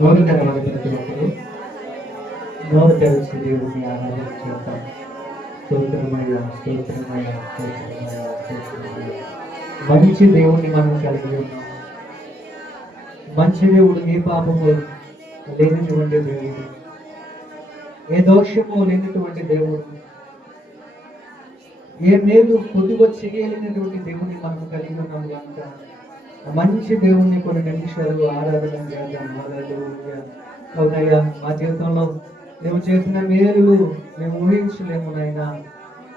నోరు తెరవాలి ప్రతి ఒక్కరు. నోరు తెరిచి దేవుడిని ఆరాధించేద్దాం. స్తోత్రమయ్యా, స్తోత్రమయ్యా, స్తోత్రమయ్యా, స్తోత్రమయ్యా. మంచి దేవుణ్ణి మనం కలిగి ఉన్నాం. మంచి దేవుడు, ఏ పాపము లేనటువంటి దేవుడు, ఏ దోషము లేనటువంటి దేవుడు, ఏ మేలు కొద్దిగా చేయలేనటువంటి దేవుని మనం కలిగి ఉన్నాము కనుక మంచి దేవుణ్ణి కొన్ని నిమిషాలు ఆరాధన చేద్దాం. అవునయ్యా, మా జీవితంలో మేము చేసిన మేలులు మేము ఊహించలేము నాయనా.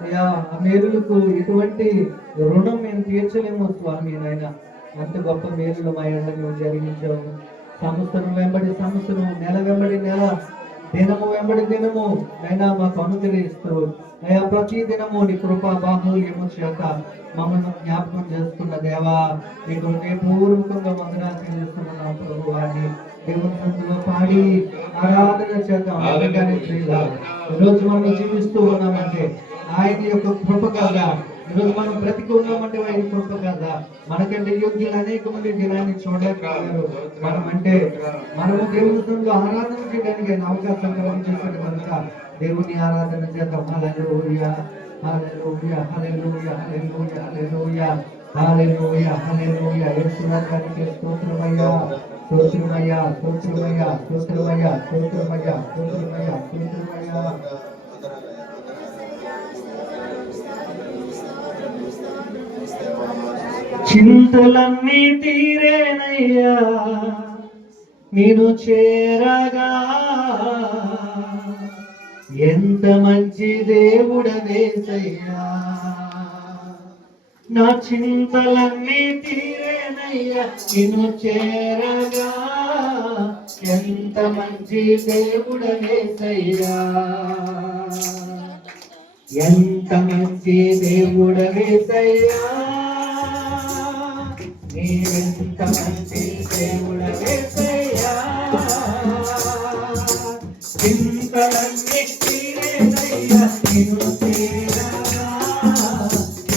అయ్యా, ఆ మేలులకు ఎటువంటి రుణం మేము తీర్చలేము స్వామి నాయన. అంత గొప్ప మేలులు మా ఎండ మేము జరిగించాము. సంవత్సరం వెంబడి సంవత్సరం, నెల వెంబడి నెల, దినము వెంబడి దినము నైనా మాకు అనుగ్రహిస్తూ అయ్యా ప్రతి దినము నీ కృపా బాహుల్యము చేత మమ్మల్ని జ్ఞాపకం చేసుకున్న దేవా, నీకు హృదయపూర్వకంగా వందనాలు చెల్లిస్తున్నాం ప్రభు. అని దేవుని సన్నిధిలో పాడి ఆరాధన చేద్దాం. ఈరోజు మనం జీవిస్తూ ఉన్నామంటే ఆయన యొక్క కృప కదా. ఈరోజు మనం బ్రతికి ఉన్నామంటే ఆయన కృప కదా. మనకంటే యోగ్యులు అనేక మంది దినాన్ని చూడలేకపోయారు. మనము దేవుని సన్నిధిలో ఆరాధన చేయడానికి ఆయన అవకాశం కలిగించేసాడు కనుక దేవుని ఆరాధన చేద్దాం. హల్లెలూయా, హల్లెలూయా, హల్లెలూయా, హల్లెలూయా, హల్లెలూయా, హల్లెలూయా, హల్లెలూయా. యేసునాథానికి స్తోత్రమయ్యా, స్తోత్రమయ్యా, స్తోత్రమయ్యా, స్తోత్రమయ్యా, స్తోత్రమయ్యా, స్తోత్రమయ్యా, స్తోత్రమయ్యా. చింతలన్నీ తీరేనయ్యా నేను చేరగా, ఎంత మంచి దేవుడవేసయ్యా. నా చింతలన్నీ తీరేనయ్యా నేను చేరగా, ఎంత మంచి దేవుడవేసయ్యా. ఎంత మంచి దేవుడవేసయ్యా, నీవెంత మంచి దేవుడవేసయ్యా. చింతలన్నీ తీరేనయ్యా నిన్ను చేరగా,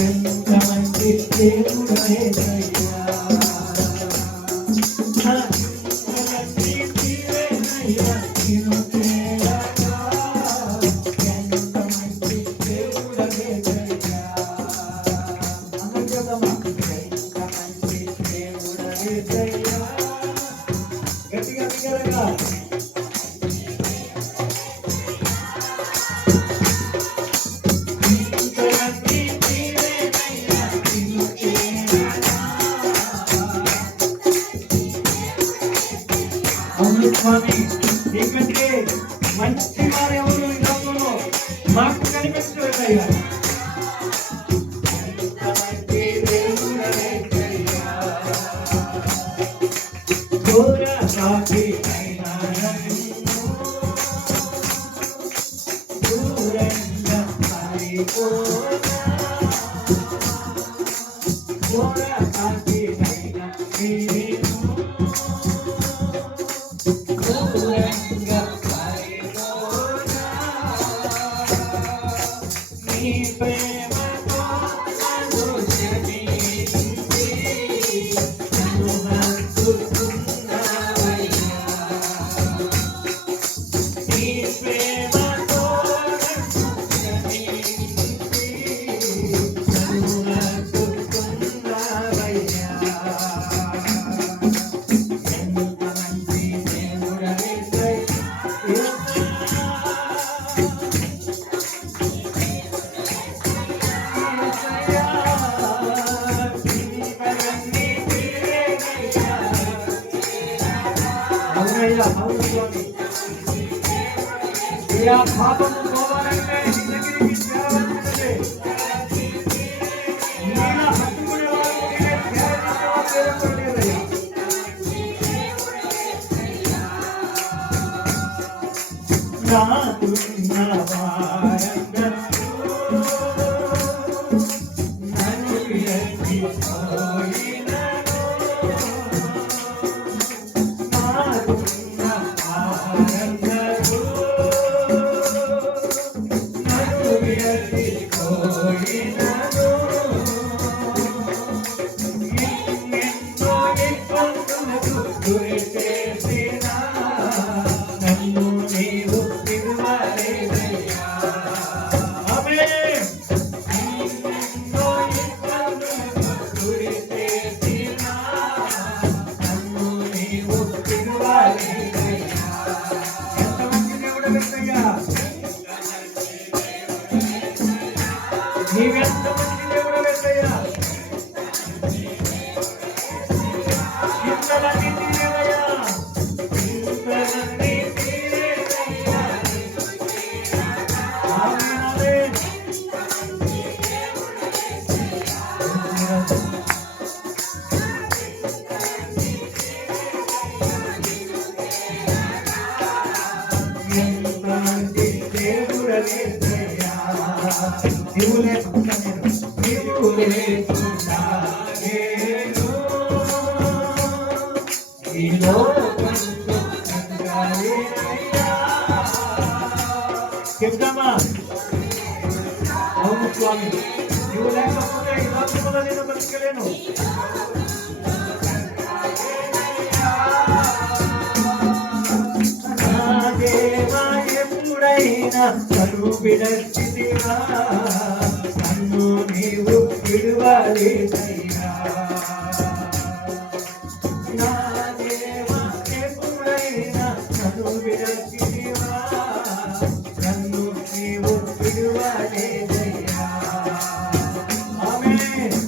ఎంత మంచి దేవుడవేసయ్యా. చింతలన్నీ తీరేనయ్యా నిన్ను చేరగా, ఎంత మంచి దేవుడవేసయ్యా. గట్టిగా బిగ్గరగా స్వామి, నీకంటే మంచి వారు ఎవరు ఈ లోకంలో మాకు కనిపించలేదయ్యా. పాపము పోవాలంటే నీ దగ్గరికి చేరవలసిందే. నీలా హత్తుకునే వాళ్ళు చేరలేదయ్యా. నాకున్న వారందరూ నన్ను ఎత్తిపోయినను, నాకున్న వారందరూ నన్ను ఎత్తిపోయినను. యేసునాగేను ఈ లోకంలో సంగాలేనయ్యా. చెప్తామా? అవును స్వామి, నువ్వు లేకపోతే ఈ లోకంలో నేను బతకలేను. నా దేవా ఎప్పుడైనా కను విడచితివా, నన్ను నీవు విడువలేదయ్యా. నా దేవా ఎప్పుడైనా కను విడచితివా, నన్ను నీవు విడువలేదయ్యా. ఆమేన్.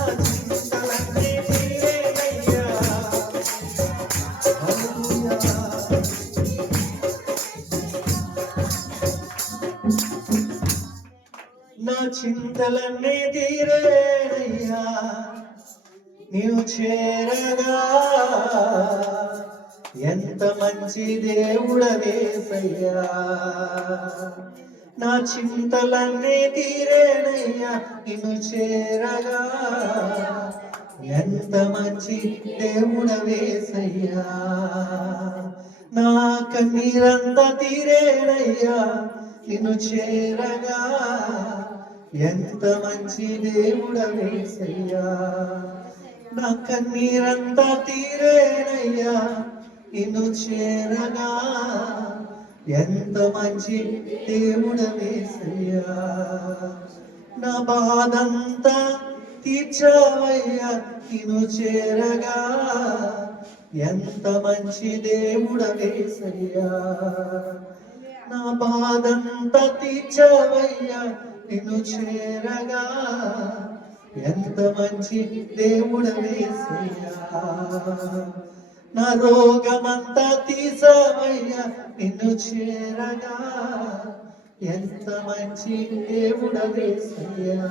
ఎంత మంచి దేవుడవే నా చింతలన్నీ తీరేనయ్యా నీవు చేరగా. ఎంత మంచి దేవుడవేసయ్యా. నా చింతలన్నీ తీరేనయ్యా నిన్ను చేరగా. ఎంత మంచి దేవుడవేసయ్యా. నా కన్నీరంతా తీరేనయ్యా నిన్ను చేరగా. ఎంత మంచి దేవుడవేసయ్యా. నా కన్నీరంతా తీరేనయ్యా నిన్ను చేరగా. ఎంత మంచి దేవుడవేసయ్యా. నా బాధంతా తీర్చవయ్యా నిన్ను చేరగా. ఎంత మంచి దేవుడవేసయ్యా. నా బాధంతా తీర్చవయ్యా నిన్ను చేరగా. ఎంత మంచి దేవుడవేసయ్యా. నా రోగమంతా తీసవయ్యా నిన్ను చేరగా. ఎంత మంచి దేవుడవేసయ్యా.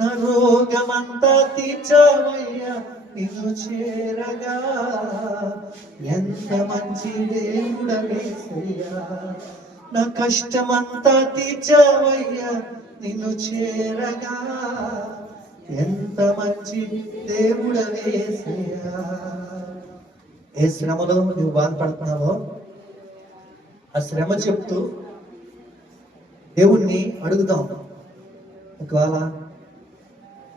నా రోగమంతా తీర్చవయ్యా నిన్ను చేరగా. ఎంత మంచి దేవుడవేసయ్యా. నా కష్టమంతా తీర్చవయ్యా నిన్ను చేరగా. ఎంత మంచి దేవుడవేసయ్యా. ఏ శ్రమలో నువ్వు బాధపడుతున్నావో ఆ శ్రమ చెప్తూ దేవుణ్ణి అడుగుదాం. ఒకవేళ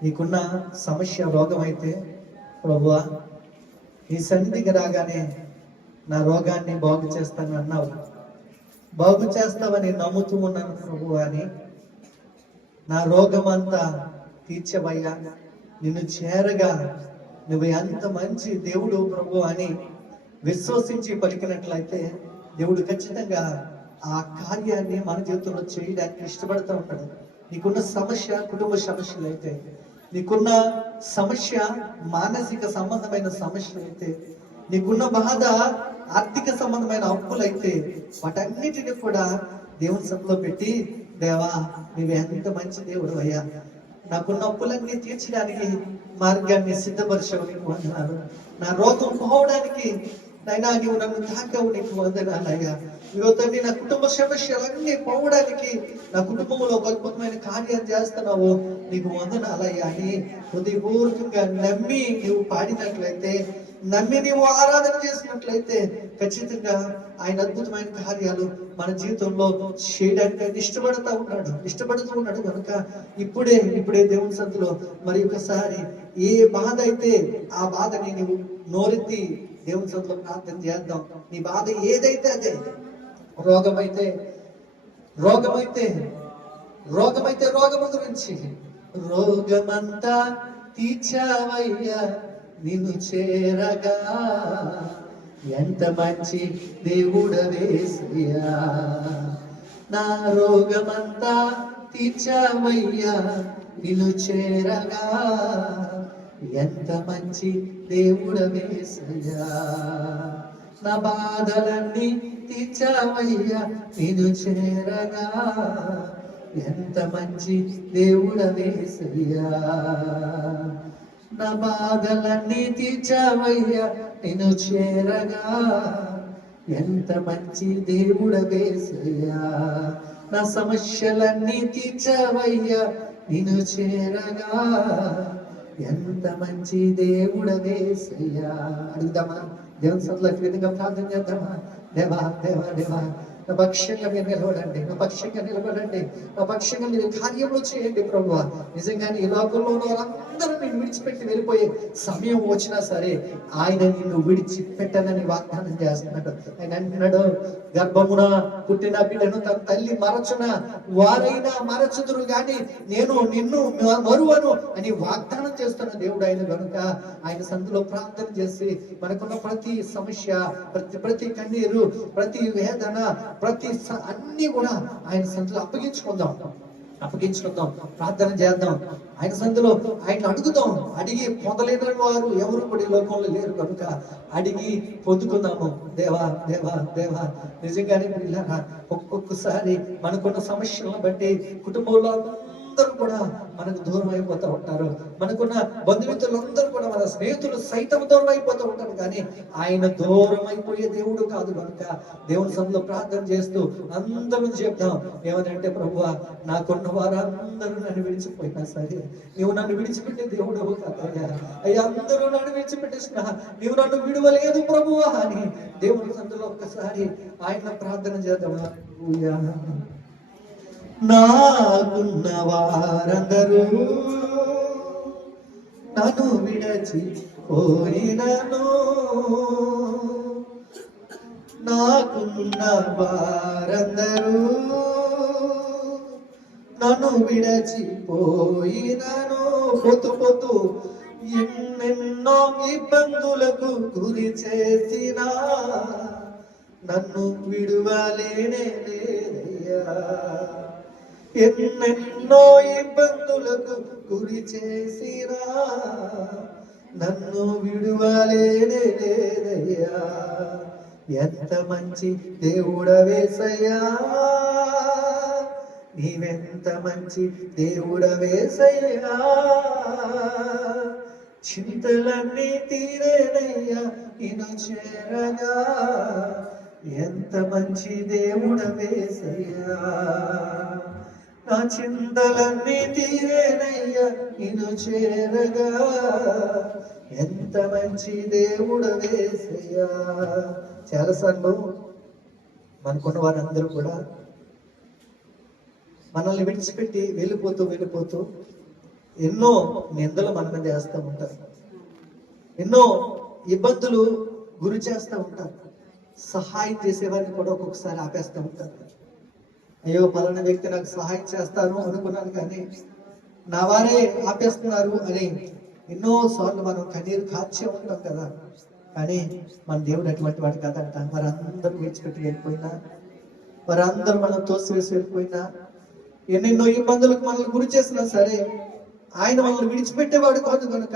నీకున్న సమస్య రోగం అయితే, ప్రభువా ఈ సన్నిధికి రాగానే నా రోగాన్ని బాగు చేస్తాను అన్నావు. బాగు చేస్తావని నమ్ముతూ ఉన్నాను ప్రభు అని. నా రోగమంతా తీర్చవయ్యా, నిన్ను చేరగా నువ్వు ఎంత మంచి దేవుడు ప్రభు అని విశ్వసించి పలికినట్లయితే దేవుడు ఖచ్చితంగా ఆ కార్యాన్ని మన జీవితంలో చేయడానికి ఇష్టపడుతూ ఉంటాడు. నీకున్న సమస్య కుటుంబ సమస్యలు అయితే, నీకున్న సమస్య మానసిక సంబంధమైన సమస్యలు అయితే, నీకున్న బాధ ఆర్థిక సంబంధమైన అప్పులైతే, వాటన్నిటిని కూడా దేవుని సభలో పెట్టి, దేవా నువ్వు ఎంత మంచి దేవుడు అయ్యా, నాకున్న అప్పులన్నీ తీర్చడానికి మార్గాన్ని సిద్ధపరిచావు, నీకు వందనాలు. నా రోగం పోవడానికి నైనా నువ్వు నన్ను తాకావు, నీకు వందనాలయ్యా. ఇదిగో తండ్రి, నా కుటుంబ సమస్యలన్నీ పోవడానికి, నా కుటుంబంలో ఒక అద్భుతమైన కార్యం చేస్తున్నావు, నీకు వందనాలయ్యా అని హృదయపూర్వకంగా నమ్మి నువ్వు పాడినట్లయితే, నమ్మి నీవు ఆరాధన చేసినట్లయితే ఖచ్చితంగా ఆయన అద్భుతమైన కార్యాలు మన జీవితంలో చేయడానికి ఆయన ఇష్టపడుతూ ఉన్నాడు కనుక ఇప్పుడే దేవుని సన్నిధిలో మరి ఒకసారి ఏ బాధ అయితే ఆ బాధని నువ్వు నోరెత్తి దేవుని సన్నిధిలో ప్రార్థన చేద్దాం. నీ బాధ ఏదైతే అదే, రోగమైతే రోగము గురించి, రోగమంతా తీర్చావయ్యా నిన్ను చేరగా, ఎంత మంచి దేవుడవేసయ్యా. నా రోగమంతా తీర్చావయ్యా నిన్ను చేరగా, ఎంత మంచి దేవుడవేసయ్యా. నా బాధలన్నీ తీర్చావయ్యా నిన్ను చేరగా, ఎంత మంచి దేవుడవేసయ్యా. నా బాధలన్నీ తీర్చావయ్యా నిన్ను చేరగా, ఎంత మంచి దేవుడవేసయ్యా. నా సమస్యలన్నీ తీర్చావయ్యా నిన్ను చేరగా, ఎంత మంచి దేవుడవేసయ్యా. అడుగుదామా దేవుని సన్నిధిలో ఈ విధంగా ప్రార్థన చేద్దామా? దేవా దేవా దేవా, నా పక్షంగా మీరు నిలబడండి, నా పక్షంగా మీరు కార్యములు చేయండి ప్రభువా. నిజంగానే ఈ లోకంలో ఉన్న వాళ్ళందరూ నిన్ను విడిచిపెట్టి వెళ్ళిపోయే సమయం వచ్చినా సరే ఆయన నిన్ను విడిచిపెట్టనని వాగ్దానం చేస్తున్నాడు. ఆయన అంటున్నాడు, గర్భమున పుట్టిన బిడ్డను తన తల్లి మరచున వారైనా మరచుదురు గాని నేను నిన్ను మరువను అని వాగ్దానం చేస్తున్న దేవుడు ఆయన. కనుక ఆయన సన్నిధిలో ప్రార్థన చేసి మనకున్న ప్రతి సమస్య, ప్రతి కన్నీరు, ప్రతి వేదన, ప్రతి అన్ని కూడా ఆయన సన్నిధిలో అప్పగించుకుందాం, ప్రార్థన చేద్దాం. ఆయన సన్నిధిలో ఆయన అడుగుదాం. అడిగి పొందలేని వారు ఎవరు కూడా ఈ లోకంలో లేరు కనుక అడిగి పొందుకుందాము. దేవా దేవా దేవా, నిజంగానే పిల్లరా, ఒక్కొక్కసారి మనకున్న సమస్యలను బట్టి కుటుంబంలో అందరూ కూడా మనకు దూరం అయిపోతూ ఉంటారు. మనకున్న బంధుమిత్రులందరూ కూడా, మన స్నేహితులు సైతం దూరం అయిపోతూ ఉంటారు. కానీ ఆయన దూరం అయిపోయే దేవుడు కాదు కనుక దేవుని సన్నిధిలో ప్రార్థన చేస్తూ అందరూ చెప్తాం ఏమనంటే, ప్రభువా నాకున్న వారందరూ నన్ను విడిచిపోయినా సరే నీవు నన్ను విడిచిపెట్టే దేవుడు కాదయ్యా. అయ్యా అందరూ నన్ను విడిచిపెట్టేసిన నీవు నన్ను విడవలేదు ప్రభువా అని దేవుని సన్నిధిలో ఒక్కసారి ఆయన ప్రార్థన చేద్దామా? నాకున్న వారందరూ నన్ను విడచి పోయినను, నాకున్న వారందరూ నన్ను విడచి పోయినను, పొత్తు ఎన్నెన్నో ఇబ్బందులకు గురి చేసిన నన్ను విడువలేనే లేదయ్యా. ఎన్నెన్నో ఇబ్బందులకు గురి చేసినా నన్ను విడువలేనే లేదయ్యా. ఎంత మంచి దేవుడవేసయ్యా, నీవెంత మంచి దేవుడవేసయ్యా. చింతలన్నీ తీరేనయ్యా నిన్ను చేరగా, ఎంత మంచి దేవుడవేసయ్యా. నా చింతలన్నీ తీరేనయ్యా నిన్ను చేరగా, ఎంత మంచి దేవుడవేసయ్యా. చాలాసార్లు మనకున్న వారందరూ కూడా మనల్ని విడిచిపెట్టి వెళ్ళిపోతూ ఎన్నో నిందలు మన మీద వేస్తూ ఉంటారు, ఎన్నో ఇబ్బందులు గురి చేస్తూ ఉంటారు. సహాయం చేసేవారిని కూడా ఒక్కొక్కసారి ఆపేస్తూ ఉంటారు. అయ్యో పలానా వ్యక్తి నాకు సహాయం చేస్తాను అనుకున్నాను కానీ నా వారే ఆపేస్తున్నారు అని ఎన్నో సార్లు మనం కన్నీరు కార్చే ఉంటాం కదా. కానీ మన దేవుడు అటువంటి వాడు కదంట. వారందరూ విడిచిపెట్టి వెళ్ళిపోయినా, వారందరూ మనం తోసివేసి వెళ్ళిపోయినా, ఎన్నెన్నో ఇబ్బందులకు మనల్ని గురి చేసినా సరే ఆయన మనల్ని విడిచిపెట్టేవాడు కాదు కనుక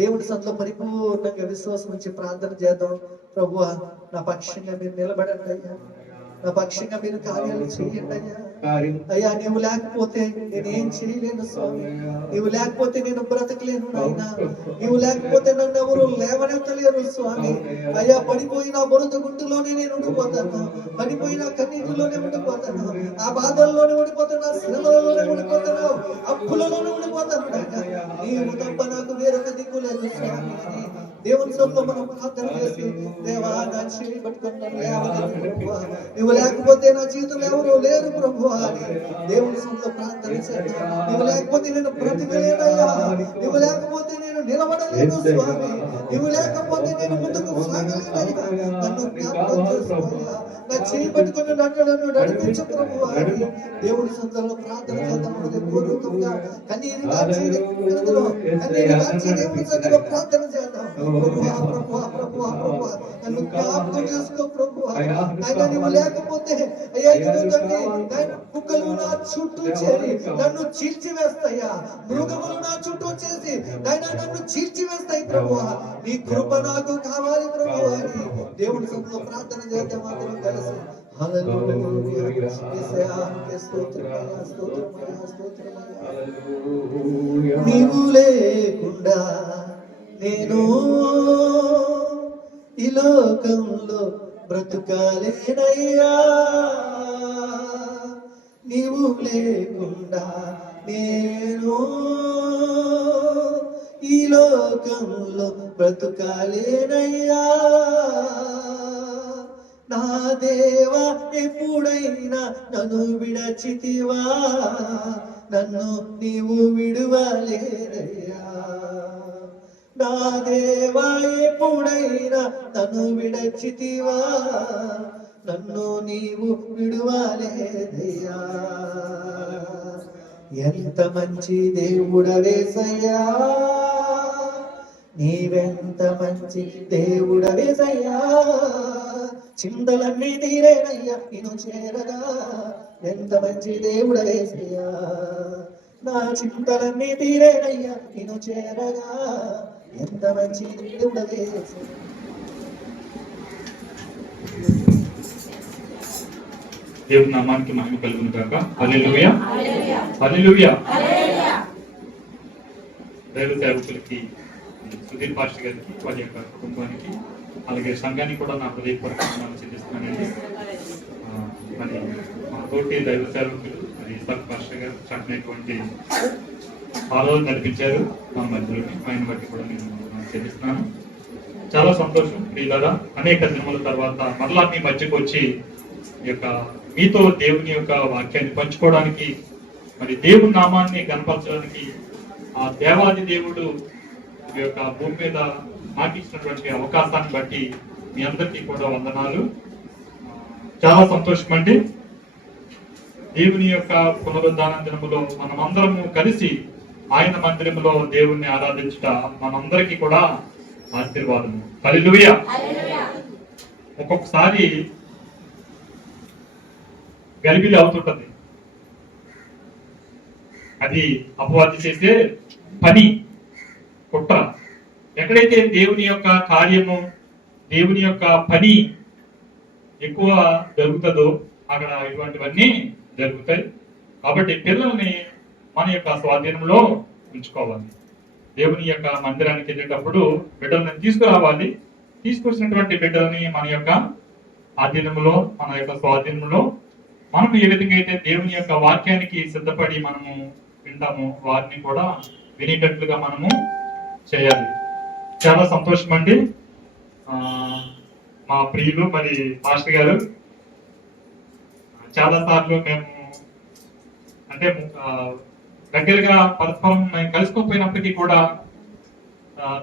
దేవుడి సన్నిధిలో పరిపూర్ణంగా విశ్వాసం ఉంచి ప్రార్థన చేద్దాం. ప్రభువా, నా పక్షంగా మీరు నిలబడండి అయ్యా, నా పక్షంగా మీరు కార్యాలు చేయండి అయ్యా. అయ్యా నీవు లేకపోతే నేనేం చేయలేను స్వామి, నీవు లేకపోతే నేను బ్రతకలేను నాయన, నీవు లేకపోతే నన్ను ఎవరు లేవనెత్తలేరు స్వామి. అయ్యా పడిపోయిన బురద గుంటులోనే నేను ఉండిపోతాను, పడిపోయిన కన్నీటిలోనే ఉండిపోతాను, ఆ బాధల్లోనే ఉండిపోతాను, శ్రమలలోనే ఉండిపోతాను, అప్పులలోనే ఉండిపోతాను. నీవు తప్ప నాకు వేరొక దిక్కు లేదు స్వామి అని దేవుని సొంతం మనం ప్రార్థన చేసి, దేవా నా చేయి పట్టుకుని నువ్వు లేకపోతే నా జీవితంలో ఎవరు లేరు ప్రభు అని దేవుని సొంతం ప్రార్థన చేద్దాం. నువ్వు లేకపోతే నేను బ్రతకలేనయ్యా, నువ్వు లేకపోతే నేను నిలబడలేను స్వామి, నువ్వు లేకపోతే నేను ముందుకు సాగలేనయ్యా. నన్ను జ్ఞాపకం చేసుకోవాలా, నా చేయి పట్టుకుని నన్ను నడిపించు ప్రభు అని దేవుని సొంతంలో ప్రార్థన చేద్దాం. పూర్వకంగా కన్నీరు కాచి కన్నీరు కాచి దేవుని సొంతంలో ప్రార్థన చేద్దాం. నన్ను జ్ఞాపకం చేసుకో ప్రభు. ఆయన నువ్వు లేకపోతే అయ్యా కుక్కలు నా చుట్టూ చేరి నన్ను చీల్చివేస్తాయా, మృగములు నా చుట్టూ చేసి నన్ను చీల్చివేస్తాయి ప్రభు. నీ కృప నాకు కావాలి ప్రభు అని దేవుని సన్నిధిలో ప్రార్థన చేద్దాం అందరం కలిసి. నీవు లేకుండా నేను ఈ లోకంలో బ్రతుకాలేనయ్యా, నీవు లేకుండా నేను ఈ లోకంలో బ్రతుకాలేనయ్యా. నా దేవా ఎప్పుడైనా నన్ను విడచితివా, నన్ను నీవు విడువలేదయ్యా. నా దేవా ఎప్పుడైనా నన్ను విడచితివా, నన్ను నీవు విడువలేదయ్యా. ఎంత మంచి దేవుడవేసయ్యా, నీవెంత మంచి దేవుడవేసయ్యా. చింతలన్నీ తీరేనయ్యా నిన్ను చేరగా, ఎంత మంచి దేవుడవేసయ్యా. నా చింతలన్నీ తీరేనయ్యా నిన్ను చేరగా, ఎంత మంచి దేవుడవేసయ్యా. దేవుని నామానికి మహిమ కలుగును గాక. హల్లెలూయా, హల్లెలూయా. దైవ సేవకులకి, సుధీర్ పాస్టర్ గారికి, వారి యొక్క కుటుంబానికి, అలాగే సంఘానికి కూడా నా హృదయపూర్వక వందనాలు చెల్లిస్తున్నానండి. మరి మా తోటి దైవ సేవకులు మరి ఇసాక్ పాస్టర్ గారు చక్కనటువంటి ఆలోచన నడిపించారు మా మధ్యలోని, ఆయన బట్టి కూడా నేను చెల్లిస్తున్నాను. చాలా సంతోషం ప్రియులారా, అనేక దినముల తర్వాత మరలా మీ మధ్యకు వచ్చి ఈ యొక్క మీతో దేవుని యొక్క వాక్యాన్ని పంచుకోవడానికి, మరి దేవుని నామాన్ని కనపరచడానికి ఆ దేవాది దేవుడు ఈ యొక్క భూమి మీద నాటించినటువంటి అవకాశాన్ని బట్టి మీ అందరికీ కూడా వందనాలు. చాలా సంతోషం అండి. దేవుని యొక్క పునరుద్ధాన దినములో మనమందరము కలిసి ఆయన మందిరములో దేవుణ్ణి ఆరాధించుట మనందరికీ కూడా ఆశీర్వాదము. హల్లెలూయా. ఒక్కొక్కసారి గలిబిలి అవుతుంటది, అది అపవాది చేసే పని, కుట్ర. ఎక్కడైతే దేవుని యొక్క కార్యము, దేవుని యొక్క పని ఎక్కువ జరుగుతుందో అక్కడ ఇటువంటివన్నీ జరుగుతాయి. కాబట్టి పిల్లల్ని మన యొక్క స్వాధీనంలో ఉంచుకోవాలి. దేవుని యొక్క మందిరానికి వెళ్ళేటప్పుడు బిడ్డల్ని తీసుకురావాలి. తీసుకొచ్చినటువంటి బిడ్డల్ని మన యొక్క ఆధీనంలో, మన యొక్క స్వాధీనంలో మనం ఏ విధంగా అయితే దేవుని యొక్క వాక్యానికి సిద్ధపడి మనము వింటామో వారిని కూడా వినేటట్లుగా మనము చేయాలి. చాలా సంతోషం అండి. మా ప్రియులు మరి మాస్టర్ గారు చాలా సార్లు మేము అంటే దగ్గరగా పరస్పరం మేము కలుసుకోకపోయినప్పటికీ కూడా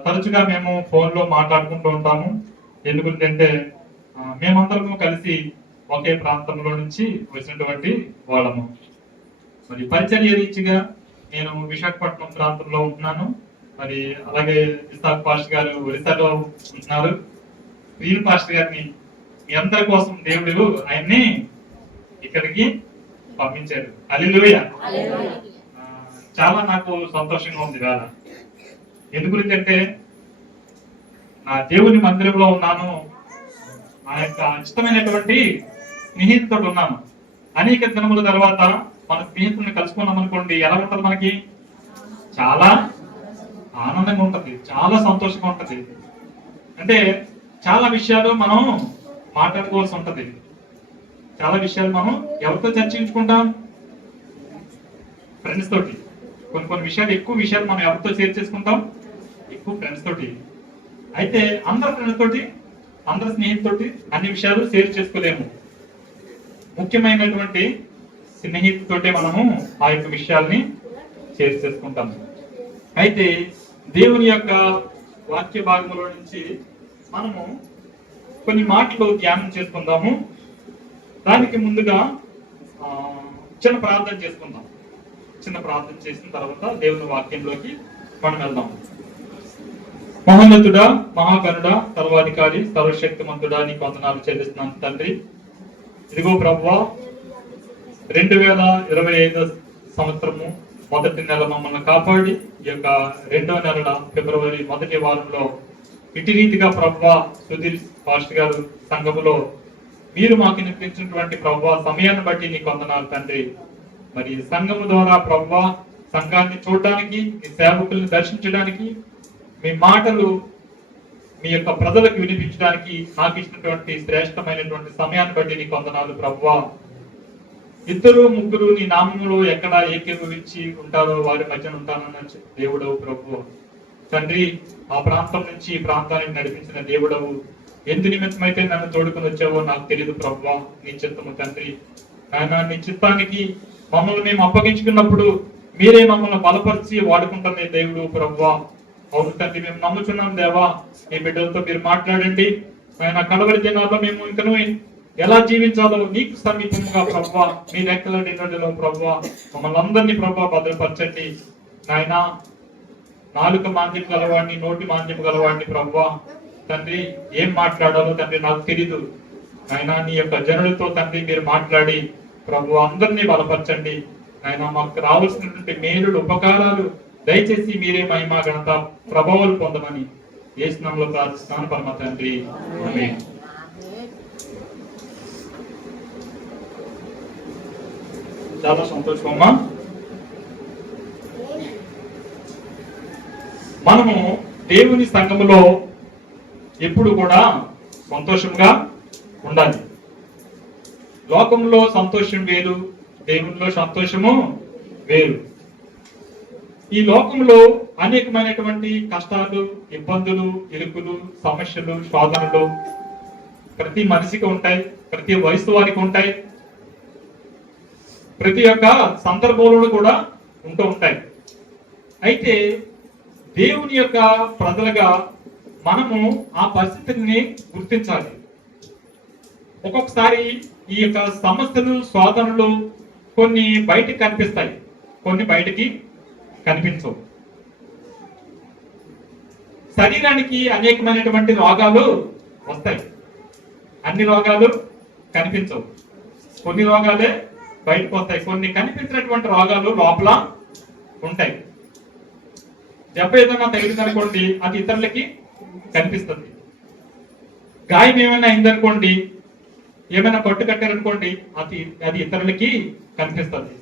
తరచుగా మేము ఫోన్లో మాట్లాడుకుంటూ ఉంటాము. ఎందుకంటే మేమందరము కలిసి ఒకే ప్రాంతంలో నుంచి వచ్చినటువంటి వాళ్ళము. మరి పరిచర్య రీతిగా నేను విశాఖపట్నం ప్రాంతంలో ఉంటున్నాను. మరి అలాగే ఇసాక్ పాస్టర్ గారు ఒరిస్సాలో ఉంటున్నారు. వీరు పాస్టర్ గారిని మీ అందరి కోసం దేవుడు ఆయన్ని ఇక్కడికి పంపించారు. హల్లెలూయా. చాలా నాకు సంతోషంగా ఉంది వేళ. ఎందు గురించి అంటే నా దేవుని మందిరంలో ఉన్నాను, నా యొక్క ఇష్టమైనటువంటి స్నేహితుతో ఉన్నాను. అనేక దినముల తర్వాత మన స్నేహితుల్ని కలుసుకున్నాం అనుకోండి, ఎలా ఉంటుంది మనకి? చాలా ఆనందంగా ఉంటుంది, చాలా సంతోషంగా ఉంటుంది. అంటే చాలా విషయాలు మనం మాట్లాడుకోవాల్సి ఉంటది. చాలా విషయాలు మనం ఎవరితో చర్చించుకుంటాం? ఫ్రెండ్స్ తోటి. కొన్ని విషయాలు, ఎక్కువ విషయాలు మనం ఎవరితో షేర్ చేసుకుంటాం? ఎక్కువ ఫ్రెండ్స్ తోటి. అయితే అందరు ఫ్రెండ్స్ తోటి, అందరు స్నేహితుతోటి అన్ని విషయాలు షేర్ చేసుకోలేము. ముఖ్యమైనటువంటి స్నేహితుతోటే మనము ఆ యొక్క విషయాల్ని షేర్ చేసుకుంటాము. అయితే దేవుని యొక్క వాక్య భాగంలో నుంచి మనము కొన్ని మాటలు ధ్యానం చేసుకుందాము. దానికి ముందుగా చిన్న ప్రార్థన చేసుకుందాం. చిన్న ప్రార్థన చేసిన తర్వాత దేవుని వాక్యంలోకి మనం వెళ్దాం. మహోన్నతుడా, మహాగణుడా, సర్వాధికారి, సర్వశక్తిమంతుడా, నీకు వందనాలు చెల్లిస్తున్నాను తండ్రి. ఇదిగో ప్రభువా, 2025 సంవత్సరము మొదటి నెల మమ్మల్ని కాపాడి ఈ యొక్క 2వ నెల ఫిబ్రవరి మొదటి వారంలో ఇటు రీతిగా ప్రభువా సుధీర్ పాస్టర్ గారు సంఘములో మీరు మాకు నిర్మించినటువంటి ప్రభువా సమయాన్ని బట్టి నీకు వందనాలు తండ్రి. మరి సంఘము ద్వారా ప్రభువా సంఘాన్ని చూడడానికి, మీ సేవకుల్ని దర్శించడానికి, మీ మాటలు మీ యొక్క ప్రజలకు వినిపించడానికి నాకు ఇచ్చినటువంటి శ్రేష్టమైనటువంటి సమయాన్ని బట్టి నీకు వందనాలు ప్రభువా. 2, 3 నీ నామములో ఎక్కడ ఏకీభవించి ఉంటారో వారి మధ్యన ఉంటానన్న దేవుడవు ప్రభువు తండ్రి. ఆ ప్రాంతం నుంచి ఈ ప్రాంతానికి నడిపించిన దేవుడవు. ఎందు నిమిత్తమైతే నన్ను తోడుకుని వచ్చావో నాకు తెలియదు ప్రభువా. నీ చిత్తము తండ్రి. ఆయన నీ చిత్తానికి మమ్మల్ని మేము అప్పగించుకున్నప్పుడు మీరే మమ్మల్ని బలపరిచి వాడుకుంటున్న దేవుడు ప్రభువా. అవును తండ్రి, మేము నమ్ముచున్నాం దేవా. మీ బిడ్డలతో మీరు మాట్లాడండి. ఆయన కడవరి దినాల్లో మేము ఇంకనూ ఎలా జీవించాలో నీకు సమీపంగా ప్రభువా, మీ రెక్కల నిండులో ప్రభువా మమ్మల్ని అందరినీ ప్రభువా భద్రపరచండి. నాయన నాలుక మాంద్యం గలవాడిని, నోటి మాంద్యం గలవాడిని ప్రభువా తండ్రి. ఏం మాట్లాడాలో తండ్రి నాకు తెలీదు. ఆయన నీ యొక్క జనులతో తండ్రి మీరు మాట్లాడి ప్రభు అందరినీ బలపరచండి. ఆయన మాకు రావాల్సినటువంటి మేలుడు ఉపకారాలు దయచేసి మీరే మహిమ ఘనత ప్రభావాలు పొందమని యేసు నామములో ప్రార్థిస్తున్నాను పరమ తండ్రి. ఆమేన్. చాలా సంతోషం అమ్మా. మనము దేవుని సంఘములో ఎప్పుడు కూడా సంతోషంగా ఉండాలి. లోకంలో సంతోషం వేరు, దేవునిలో సంతోషము వేరు. ఈ లోకంలో అనేకమైనటువంటి కష్టాలు, ఇబ్బందులు, ఇరుకులు, సమస్యలు, శోధనలు ప్రతి మనిషికి ఉంటాయి, ప్రతి వయసు వారికి ఉంటాయి, ప్రతి ఒక్క సందర్భంలో కూడా ఉంటూ ఉంటాయి. అయితే దేవుని యొక్క ప్రజలుగా మనము ఆ పరిస్థితిని గుర్తించాలి. ఒక్కొక్కసారి ఈ యొక్క సమస్యలు, శోధనలు కొన్ని బయటికి కనిపిస్తాయి, కొన్ని బయటికి కనిపించవు. శరీరానికి అనేకమైనటువంటి రోగాలు వస్తాయి. అన్ని రోగాలు కనిపించవు, కొన్ని రోగాలే బయటకు వస్తాయి. కొన్ని కనిపించినటువంటి రోగాలు లోపల ఉంటాయి. దెబ్బ ఏదైనా తగిలిందనుకోండి, అది ఇతరులకి కనిపిస్తుంది. గాయం ఏమైనా అయిందనుకోండి, ఏమైనా కొట్టు కట్టారనుకోండి, అది ఇతరులకి కనిపిస్తుంది.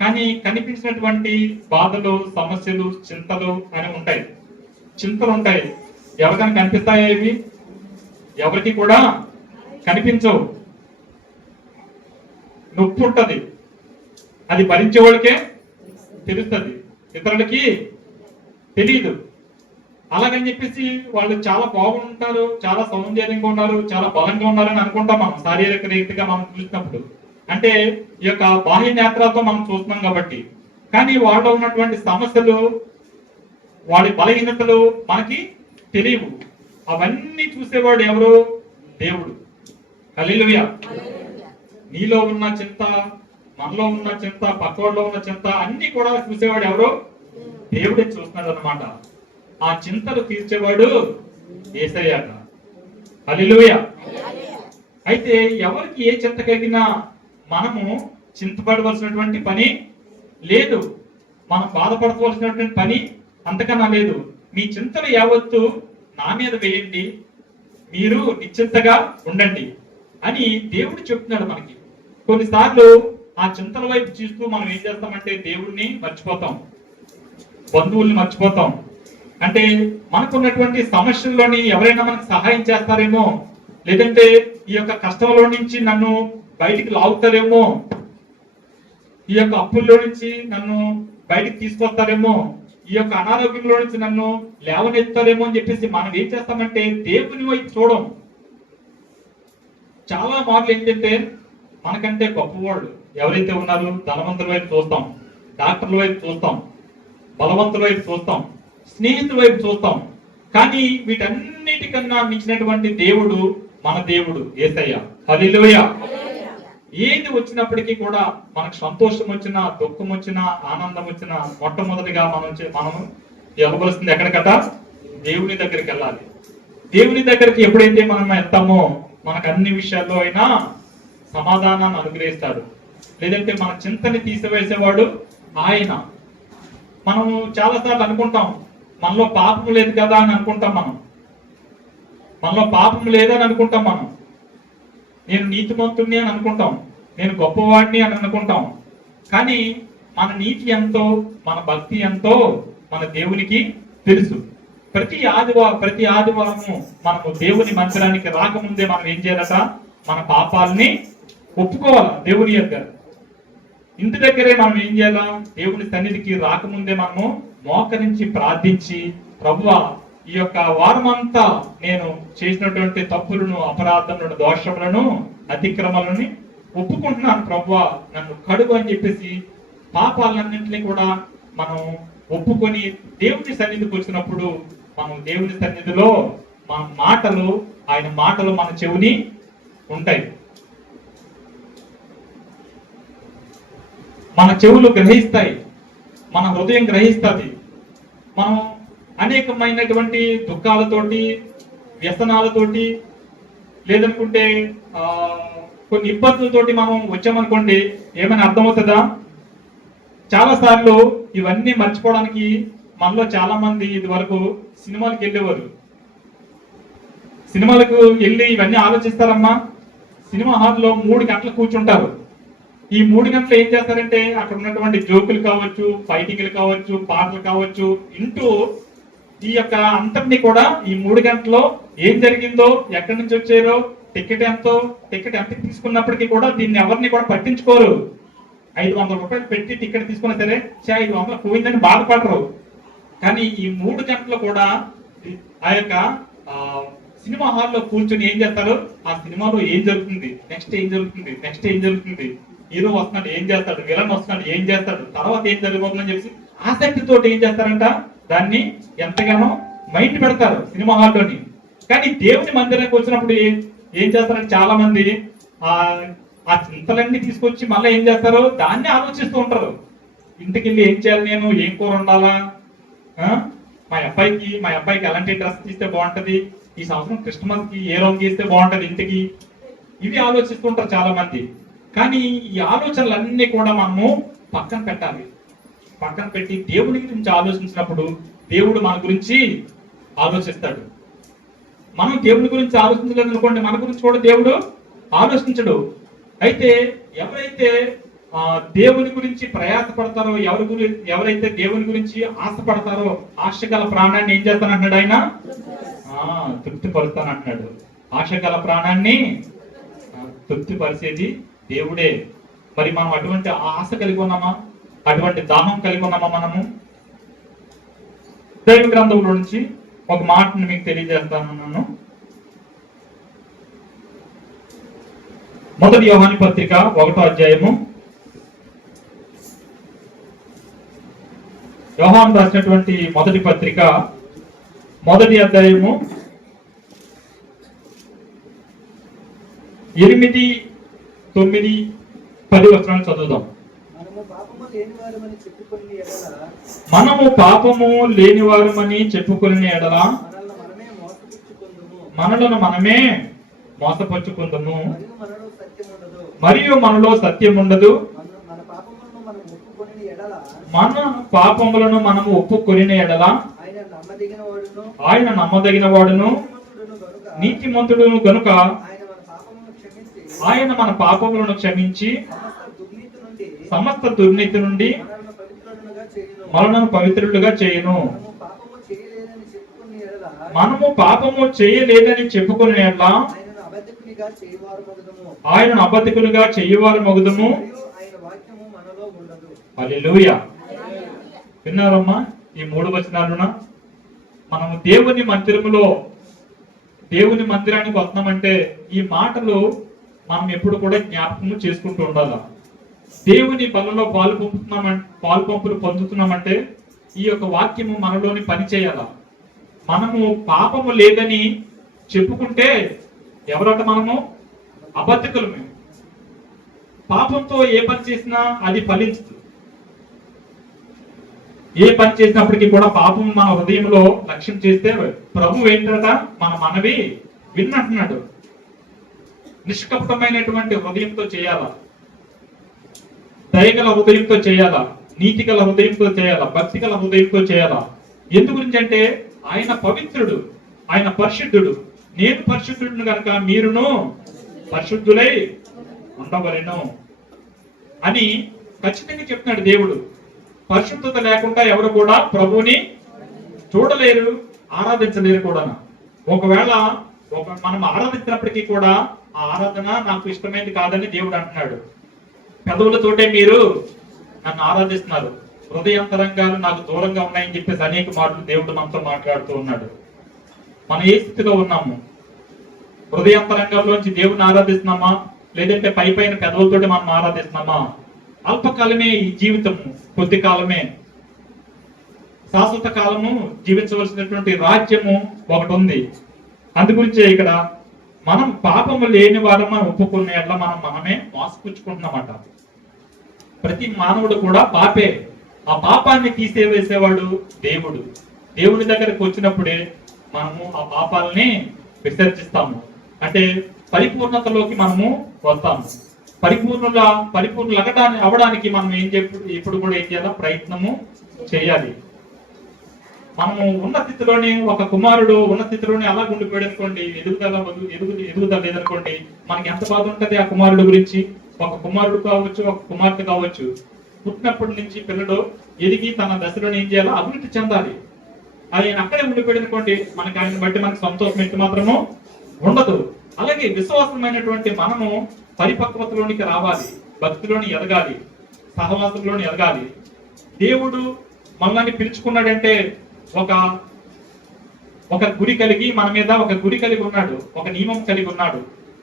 కానీ కనిపించినటువంటి బాధలు, సమస్యలు, చింతలు అని ఉంటాయి. చింతలు ఉంటాయి, ఎవరికైనా కనిపిస్తాయా? ఇవి ఎవరికి కూడా కనిపించవు. నొప్పి ఉంటది, అది భరించే వాళ్ళకే తెలుస్తుంది, ఇతరులకి తెలియదు. అలాగని చెప్పేసి వాళ్ళు చాలా బాగుంటారు, చాలా సౌందర్యంగా ఉన్నారు, చాలా బలంగా ఉన్నారని అనుకుంటాం మనం శారీరక రీతిగా మనం చూసినప్పుడు. అంటే ఈ యొక్క బాహ్య నేత్రాలతో మనం చూస్తున్నాం కాబట్టి. కానీ వాళ్ళలో ఉన్నటువంటి సమస్యలు వాడి బలహీనతలు మనకి తెలియవు. అవన్నీ చూసేవాడు ఎవరు? దేవుడు. హల్లెలూయా. నీలో ఉన్న చింత, మనలో ఉన్న చింత, పక్కవాడిలో ఉన్న చింత అన్ని కూడా చూసేవాడు ఎవరు? దేవుడే చూస్తున్నాడు అన్నమాట. ఆ చింతలు తీర్చేవాడు యేసయ్య. హల్లెలూయా. అయితే ఎవరికి ఏ చింత కలిగినా మనము చింతపడవలసినటువంటి పని లేదు, మనం బాధపడవలసినటువంటి పని అంతకన్నా లేదు. మీ చింతలు యావత్తు నా మీద వేయండి, మీరు నిశ్చింతగా ఉండండి అని దేవుడు చెప్తున్నాడు మనకి. కొన్నిసార్లు ఆ చింతల వైపు చూస్తూ మనం ఏం చేస్తామంటే దేవుణ్ణి మర్చిపోతాం, బంధువుల్ని మర్చిపోతాం. అంటే మనకున్నటువంటి సమస్యల్లోని ఎవరైనా మనకు సహాయం చేస్తారేమో, లేదంటే ఈ యొక్క కష్టంలో నుంచి నన్ను బయటికి లాగుతారేమో, ఈ యొక్క అప్పుల్లో నుంచి నన్ను బయటికి తీసుకొస్తారేమో, ఈ యొక్క అనారోగ్యంలో నుంచి నన్ను లేవనెత్తారేమో అని చెప్పేసి మనం ఏం చేస్తామంటే దేవుని వైపు చూడం. చాలా మార్లు ఏంటంటే మనకంటే గొప్పవాళ్ళు ఎవరైతే ఉన్నారో ధనవంతుల వైపు చూస్తాం, డాక్టర్ల వైపు చూస్తాం, బలవంతుల వైపు చూస్తాం, స్నేహితుల వైపు చూస్తాం. కానీ వీటన్నిటికన్నా మించినటువంటి దేవుడు మన దేవుడు యేసయ్య. హల్లెలూయా. ఏది వచ్చినప్పటికీ కూడా మనకు సంతోషం వచ్చినా, దుఃఖం వచ్చినా, ఆనందం వచ్చినా మొట్టమొదటిగా మనము వెళ్ళవలసింది ఎక్కడికట? దేవుని దగ్గరికి వెళ్ళాలి. దేవుని దగ్గరికి ఎప్పుడైతే మనం వెళ్తామో మనకు అన్ని విషయాల్లో అయినా సమాధానాన్ని అనుగ్రహిస్తాడు. లేదంటే మన చింతని తీసివేసేవాడు ఆయన. మనము చాలాసార్లు అనుకుంటాం మనలో పాపం లేదు కదా అని అనుకుంటాం. మనలో పాపం లేదని అనుకుంటాం. నేను నీతిమంతుడిని అని అనుకుంటాం, నేను గొప్పవాడిని అని అనుకుంటాం. కానీ మన నీతి ఎంతో, మన భక్తి ఎంతో మన దేవునికి తెలుసు. ప్రతి ఆదివారము మనము దేవుని మందిరానికి రాకముందే మనం ఏం చేయాలట? మన పాపాలని ఒప్పుకోవాలి దేవుని దగ్గర. ఇంటి దగ్గరే మనం ఏం చేయాలా? దేవుని సన్నిధికి రాకముందే మనము మోకరించి ప్రార్థించి, ప్రభువా ఈ యొక్క వారమంతా నేను చేసినటువంటి తప్పులను, అపరాధములను, దోషములను, అతిక్రమాలని ఒప్పుకుంటున్నాను ప్రభువా, నన్ను కడుగు అని చెప్పేసి పాపాలన్నింటినీ కూడా మనం ఒప్పుకొని దేవుని సన్నిధికి వచ్చినప్పుడు మనం దేవుని సన్నిధిలో మన మాటలు, ఆయన మాటలు మన చెవిని ఉంటాయి. మన చెవులు గ్రహిస్తాయి, మన హృదయం గ్రహిస్తుంది. మనం అనేకమైనటువంటి దుఃఖాలతోటి, వ్యసనాలతోటి, లేదనుకుంటే కొన్ని ఇబ్బందులతోటి మనం వచ్చామనుకోండి, ఏమైనా అర్థమవుతుందా? చాలా సార్లు ఇవన్నీ మర్చిపోవడానికి మనలో చాలా మంది ఇది వరకు సినిమాలకు వెళ్ళేవారు. సినిమాలకు వెళ్ళి ఇవన్నీ ఆలోచిస్తారమ్మా. సినిమా హాల్లో 3 గంటలు కూర్చుంటారు. ఈ 3 గంటలు ఏం చేస్తారంటే అక్కడ ఉన్నటువంటి జోకులు కావచ్చు, ఫైటింగ్లు కావచ్చు, పాటలు కావచ్చు ఇంటూ ఈ యొక్క అంతటిని కూడా ఈ 3 గంటల్లో ఏం జరిగిందో, ఎక్కడి నుంచి వచ్చారో, టికెట్ ఎంత తీసుకున్నప్పటికీ కూడా దీన్ని ఎవరిని కూడా పట్టించుకోరు. 500 రూపాయలు పెట్టి టికెట్ తీసుకున్నా సరే 500 పోయిందని బాధపడరు. కానీ ఈ 3 గంటలు కూడా ఆ యొక్క సినిమా హాల్లో కూర్చొని ఏం చేస్తారు? ఆ సినిమాలో ఏం జరుగుతుంది, నెక్స్ట్ ఏం జరుగుతుంది, హీరో వస్తున్నాడు ఏం చేస్తాడు, విలన్ వస్తున్నాడు ఏం చేస్తాడు, తర్వాత ఏం జరగబోతుందని చెప్పేసి ఆసక్తితో ఏం చేస్తారంట? దాన్ని ఎంతగానో మైండ్ పెడతారు సినిమా హాల్లోని. కానీ దేవుని మందిరానికి వచ్చినప్పుడు ఏం చేస్తారంటే చాలా మంది ఆ చింతలన్నీ తీసుకొచ్చి మళ్ళీ ఏం చేస్తారు? దాన్ని ఆలోచిస్తూ ఉంటారు. ఇంటికి వెళ్ళి ఏం చేయాలి, నేను ఏం కూర ఉండాలా, మా అబ్బాయికి ఎలాంటి డ్రెస్ తీస్తే బాగుంటది, ఈ సంవత్సరం క్రిస్మస్ కి ఏ రంగు గీస్తే బాగుంటది ఇంటికి, ఇవి ఆలోచిస్తుంటారు చాలా మంది. కానీ ఈ ఆలోచనలన్నీ కూడా మనము పక్కన పెట్టాలి. పక్కన పెట్టి దేవుడి గురించి ఆలోచించినప్పుడు దేవుడు మన గురించి ఆలోచిస్తాడు. మనం దేవుడి గురించి ఆలోచించలేదు అనుకోండి, మన గురించి కూడా దేవుడు ఆలోచించడు. అయితే ఎవరైతే దేవుని గురించి ప్రయాసపడతారో, ఎవరైతే దేవుని గురించి ఆశపడతారో, ఆశగల ప్రాణాన్ని ఏం చేస్తానంటున్నాడు ఆయన? తృప్తిపరుస్తానంటున్నాడు. ఆశగల ప్రాణాన్ని తృప్తిపరిచేది దేవుడే. మరి మనం అటువంటి ఆశ కలిగి ఉన్నామా? అటువంటి దాహం కలిగి ఉన్నామా? మనము దైవ గ్రంథంలో నుంచి ఒక మాటను మీకు తెలియజేస్తాను. మొదటి యోహాను పత్రిక 1వ అధ్యాయము యోహాను రాసినటువంటి మొదటి పత్రిక మొదటి అధ్యాయము 8, 9, 10 వచనాలు చదువుదాం. మనము పాపము లేని వారమని చెప్పుకొని మనము పాపము లేని వారమని చెప్పుకునే ఎడల మనలను మనమే మోసపరుచుకుందుము, మరియు మనలో సత్యం ఉండదు. మన పాపములను మనము ఒప్పుకొనిన ఎడల ఆయన నమ్మదగిన వాడును నీతిమంతుడును గనుక ఆయన మన పాపములను క్షమించి సమస్త దుర్నీతి నుండి మనలను పవిత్రులుగా చేయును. మనము పాపము చేయలేదని చెప్పుకునే ఎడల ఆయనను అబద్ధికులుగా చేయువారు మగుదుము. హల్లెలూయా. విన్నారమ్మా? ఈ 3 వచనాలున మనము దేవుని మందిరానికి వస్తున్నామంటే ఈ మాటలు మనం ఎప్పుడు కూడా జ్ఞాపకము చేసుకుంటూ ఉండాలి. దేవుని బలలో పాలు పంపులు పొందుతున్నామంటే ఈ యొక్క వాక్యము మనలోని పని చేయాల. మనము పాపము లేదని చెప్పుకుంటే ఎవరట? మనము అబద్ధికులమే. పాపంతో ఏ పని చేసినా అది ఫలించదు. ఏ పని చేసినప్పటికీ కూడా పాపం మన హృదయంలో లక్ష్యం చేస్తే ప్రభు ఏంటట? మన మనవి విన్నంటున్నాడు. నిష్కపటమైనటువంటి హృదయంతో చేయాలా, దయగల హృదయంతో చేయాలా, నీతిగల హృదయంతో చేయాలా, భక్తిగల హృదయంతో చేయాలా. ఎందు గురించి అంటే ఆయన పవిత్రుడు, ఆయన పరిశుద్ధుడు. నేను పరిశుద్ధుడును కనుక మీరును పరిశుద్ధులై ఉండవలెను అని ఖచ్చితంగా చెప్తున్నాడు దేవుడు. పరిశుద్ధత లేకుండా ఎవరు కూడా ప్రభువుని చూడలేరు, ఆరాధించలేరు కూడా. ఒకవేళ మనం ఆరాధించినప్పటికీ కూడా ఆ ఆరాధన నాకు ఇష్టమైనది కాదని దేవుడు అంటున్నాడు. పెదవులతోటే మీరు నన్ను ఆరాధిస్తున్నారు, హృదయాంతరంగాలు నాకు దూరంగా ఉన్నాయని చెప్పేసి అనేక మాటలు దేవుడు మనతో మాట్లాడుతూ ఉన్నాడు. మనం ఏ స్థితిలో ఉన్నాము? హృదయాంతరంగాల్లోంచి దేవుడిని ఆరాధిస్తున్నామా, లేదంటే పై పైన పెదవులతోటి మనం ఆరాధిస్తున్నామా? అల్పకాలమే ఈ జీవితము, కొద్ది కాలమే. శాశ్వత కాలము జీవించవలసినటువంటి రాజ్యము ఒకటి ఉంది. అందు గురించే ఇక్కడ మనం పాపము లేని వారమా ఒప్పుకునే అట్లా మనమే మోసపుచ్చుకుంటున్నామట. ప్రతి మానవుడు కూడా పాపే. ఆ పాపాన్ని తీసేవేసేవాడు దేవుడు. దేవుని దగ్గరకు వచ్చినప్పుడే మనము ఆ పాపాలని విసర్జిస్తాము. అంటే పరిపూర్ణతలోకి మనము వస్తాము. పరిపూర్ణులు అవ్వడానికి మనం ఇప్పుడు కూడా ఏం చేయాలి? ప్రయత్నము చేయాలి. మనము ఉన్న స్థితిలోని ఒక కుమారుడు ఉన్న స్థితిలోని అలా ఉండిపోయాడు అనుకోండి, ఎదుగుదల లేదనుకోండి, మనకి ఎంత బాధ ఉంటది ఆ కుమారుడు గురించి. ఒక కుమారుడు కావచ్చు, ఒక కుమార్తె కావచ్చు, పుట్టినప్పటి నుంచి పిల్లడు ఎదిగి తన దశలోని ఏం చేయాలో అభివృద్ధి చెందాలి. ఆయన అక్కడే ఉండిపోయాడు అనుకోండి, మనకి ఆయన బట్టి మనకి సంతోషం ఎంత మాత్రము ఉండదు. అలాగే విశ్వాసమైనటువంటి మనము పరిపక్వతలోనికి రావాలి, భక్తిలోని ఎదగాలి, సహవాసంలోని ఎదగాలి. దేవుడు మనల్ని పిలుచుకున్నాడంటే ఒక గురి కలిగి, మన మీద ఒక గురి కలిగి ఉన్నాడు, ఒక నియమం కలిగి ఉన్నాడు.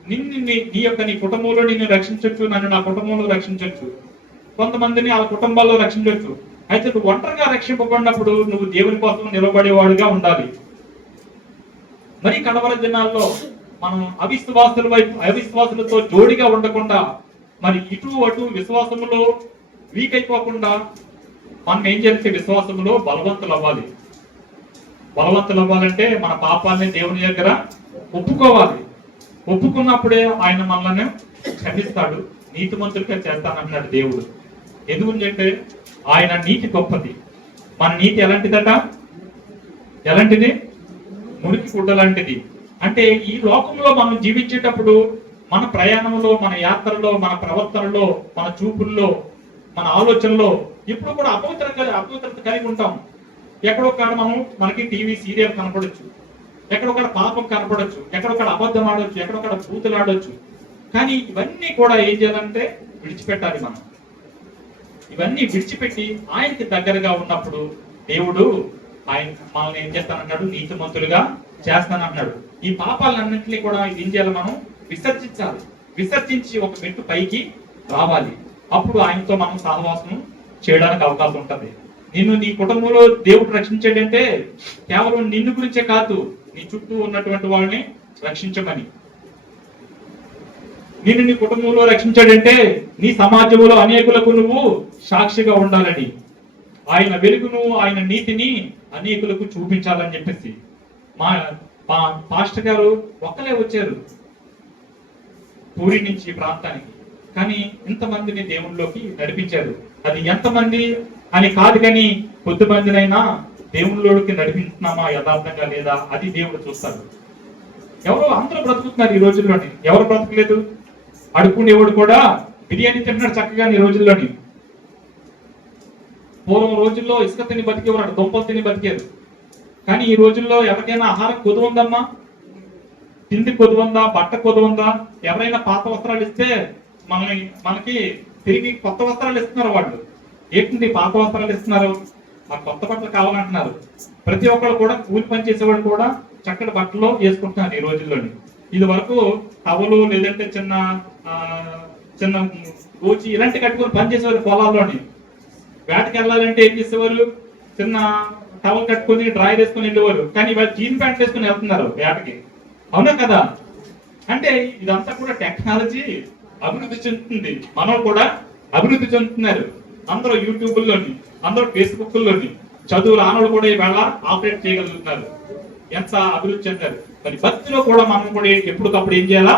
నీ కుటుంబంలో నిన్ను రక్షించవచ్చు, నన్ను నా కుటుంబంలో రక్షించవచ్చు, కొంతమందిని ఆ కుటుంబాల్లో రక్షించవచ్చు. అయితే నువ్వు ఒంటరిగా రక్షింపబడినప్పుడు నువ్వు దేవుని కోసం నిలబడేవాడుగా ఉండాలి. మరి కడవర దినాల్లో మనం అవిశ్వాసులతో జోడిగా ఉండకుండా, మరి ఇటు అటు విశ్వాసములో వీక్ అయిపోకుండా మనం ఏం చేస్తే విశ్వాసములో బలవంతులు అవ్వాలి. బలవంతులు అవ్వాలంటే మన పాపాలని దేవుని దగ్గర ఒప్పుకోవాలి. ఒప్పుకున్నప్పుడే ఆయన మనల్ని క్షమిస్తాడు, నీతిమంతులుగా చేస్తానన్నాడు దేవుడు. ఎందుకంటే ఆయన నీతి గొప్పది. మన నీతి ఎలాంటిదట? ఎలాంటిది? మురికి గుడ్డ లాంటిది. అంటే ఈ లోకంలో మనం జీవించేటప్పుడు మన ప్రయాణంలో, మన యాత్రలో, మన ప్రవర్తనలో, మన చూపుల్లో, మన ఆలోచనలో ఎప్పుడు కూడా అపవిత్రత కలిగి ఉంటాం. ఎక్కడొక్కడ మనకి టీవీ సీరియల్ కనపడొచ్చు, ఎక్కడొక్కడ పాపం కనపడొచ్చు, ఎక్కడొక్కడ అబద్ధం ఆడొచ్చు, ఎక్కడొక్కడ బూతులు ఆడొచ్చు. కానీ ఇవన్నీ కూడా ఏం చేయాలంటే విడిచిపెట్టాలి. మనం ఇవన్నీ విడిచిపెట్టి ఆయనకి దగ్గరగా ఉన్నప్పుడు దేవుడు ఆయన మనల్ని ఏం చేస్తానన్నాడు? నీతిమంతులుగా చేస్తానన్నాడు. ఈ పాపాలన్నింటినీ కూడా ఏం చేయాలి? మనం విసర్జించాలి. విసర్జించి ఒక మెట్టు పైకి రావాలి. అప్పుడు ఆయనతో మనం సహవాసం చేయడానికి అవకాశం ఉంటుంది. నిన్ను నీ కుటుంబంలో దేవుడు రక్షించాడంటే కేవలం నిన్ను గురించే కాదు, నీ చుట్టూ ఉన్నటువంటి వాళ్ళని రక్షించమని. నిన్ను నీ కుటుంబంలో రక్షించాడంటే నీ సమాజంలో అనేకులకు నువ్వు సాక్షిగా ఉండాలని, ఆయన వెలుగును ఆయన నీతిని అనేకులకు చూపించాలని చెప్పేసి. మా పాస్టర్ గారు ఒక్కలే వచ్చారు పూరి నుంచి ప్రాంతానికి, కానీ ఇంతమందిని దేవుళ్ళలోకి నడిపించారు. అది ఎంతమంది అని కాదు, కానీ కొద్దిమందినైనా దేవుళ్ళలోకి నడిపిస్తున్నామా యథార్థంగా లేదా అది దేవుడు చూస్తాడు. ఎవరు అందరూ బ్రతుకుతున్నారు ఈ రోజుల్లోని, ఎవరు బ్రతకలేదు. అడుక్కునేవాడు కూడా బిర్యానీ తింటున్నాడు చక్కగా ఈ రోజుల్లోని. పూర్వం రోజుల్లో ఇసుక తిని బతికేవాడు, దుంపలు తిని బతికారు. కానీ ఈ రోజుల్లో ఎవరికైనా ఆహారం కొద్దు ఉందమ్మా, తిండి కొద్దు ఉందా, బట్ట కొద్దు ఉందా? ఎవరైనా పాత వస్త్రాలు ఇస్తే మనకి తిరిగి కొత్త వస్త్రాలు ఇస్తున్నారు వాళ్ళు. ఏంటి పాత వస్త్రాలు ఇస్తున్నారు, ఆ కొత్త బట్టలు కావాలంటున్నారు. ప్రతి ఒక్కరు కూడా కూలి పని చేసేవాడు కూడా చక్కటి బట్టలు వేసుకుంటున్నారు ఈ రోజుల్లోని. ఇది వరకు టవలు లేదంటే చిన్న చిన్న గోచి ఇలాంటి కట్టుకొని పని చేసేవారు. పొలాల్లోని వేటకి వెళ్ళాలంటే ఏం చేసేవారు, చిన్న టవల్ కట్టుకొని డ్రాయర్ వేసుకొని వెళ్ళేవారు. కానీ వాళ్ళు జీన్ ప్యాంట్ వేసుకొని వెళ్తున్నారు వేటకి. అవునా కదా? అంటే ఇదంతా కూడా టెక్నాలజీ అభివృద్ధి చెందుతుంది, మనం కూడా అభివృద్ధి చెందుతున్నారు. అందరూ యూట్యూబ్లోని, అందరూ ఫేస్బుక్లోని చదువు రానోడు కూడా ఈవేళ ఆపరేట్ చేయగలుగుతున్నారు. ఎంత అభివృద్ధి చెందారు. మరి భక్తిలో కూడా మనం కూడా ఎప్పటికప్పుడు ఏం చేయాలా,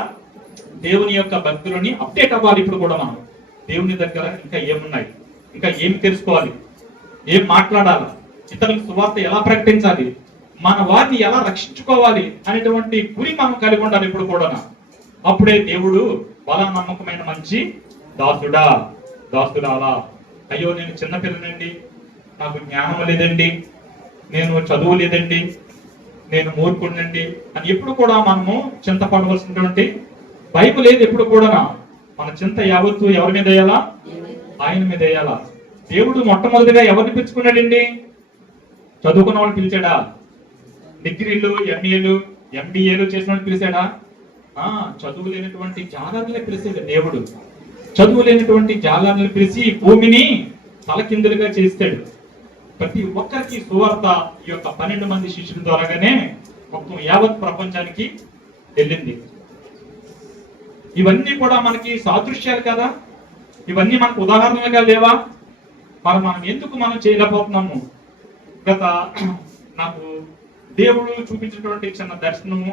దేవుని యొక్క భక్తిలోని అప్డేట్ అవ్వాలి. ఇప్పుడు కూడా మనం దేవుని దగ్గర ఇంకా ఏమున్నాయి, ఇంకా ఏమి తెలుసుకోవాలి, ఏం మాట్లాడాలి, ఇతరులకు సువార్త ఎలా ప్రకటించాలి, మన వారిని ఎలా రక్షించుకోవాలి అనేటువంటి గురి మనం కలిగి ఉండాలి ఇప్పుడు కూడా. అప్పుడే దేవుడు బల నమ్మకమైన మంచి దాసుడా దాసుడాలా, అయ్యో నేను చిన్నపిల్లనండి, నాకు జ్ఞానం లేదండి, నేను చదువు లేదండి, నేను మూర్ఖుడినండి అని ఎప్పుడు కూడా మనము చింతపడవలసినటువంటి బైబిల్ లేదు. ఎప్పుడు కూడా మన చింత యావత్తు ఎవరి మీద వేయాలా, ఆయన మీద వేయాలా. దేవుడు మొట్టమొదటిగా ఎవరిని పిలుచుకున్నాడండి, చదువుకున్న వాళ్ళు పిలిచాడా? డిగ్రీలు ఎంఏలు ఎంబీఏలు చేసిన వాళ్ళు పిలిచాడా? చదువు లేనటువంటి జాగారులే పిలిచాడు దేవుడు. చదువు లేనటువంటి జాగారులను పిలిచి భూమిని తలకిందులుగా చేస్తాడు. ప్రతి ఒక్కరికి సువార్త ఈ యొక్క 12 మంది శిష్యుల ద్వారాగానే మొత్తం యావత్ ప్రపంచానికి వెళ్ళింది. ఇవన్నీ కూడా మనకి సాదృశ్యాలు కదా, ఇవన్నీ మనకు ఉదాహరణలుగా లేవా? మనం ఎందుకు మనం చేయలేకపోతున్నాము? గత నాకు దేవుడు చూపించినటువంటి చిన్న దర్శనము,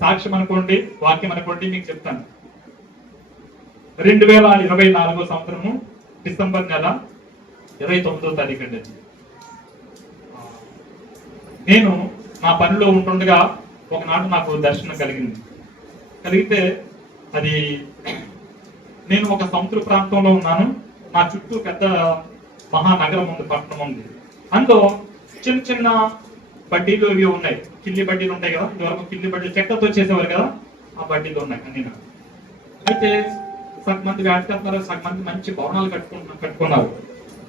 సాక్ష్యం అనుకోండి, వాక్యం అనుకోండి, మీకు చెప్తాను. 2024 సంవత్సరము డిసెంబర్ నెల 29వ తారీఖు అండి. నేను నా పనిలో ఉంటుండగా ఒకనాడు నాకు దర్శనం కలిగితే అది నేను ఒక సముద్ర ప్రాంతంలో ఉన్నాను. నా చుట్టూ పెద్ద మహానగరం ఉంది, పట్టణం ఉంది. అందులో చిన్న చిన్న బడ్డీలు ఇవి ఉన్నాయి, కిల్లి బడ్డీలు ఉంటాయి కదా. ఇదివరకు కిల్లి బడ్డీలు చెక్కతో చేసేవారు కదా, ఆ బడ్డీలు ఉన్నాయి అన్ని. అయితే సగం మంది వేటకెళ్తున్నారు, సగం మంది మంచి భవనాలు కట్టుకున్నారు.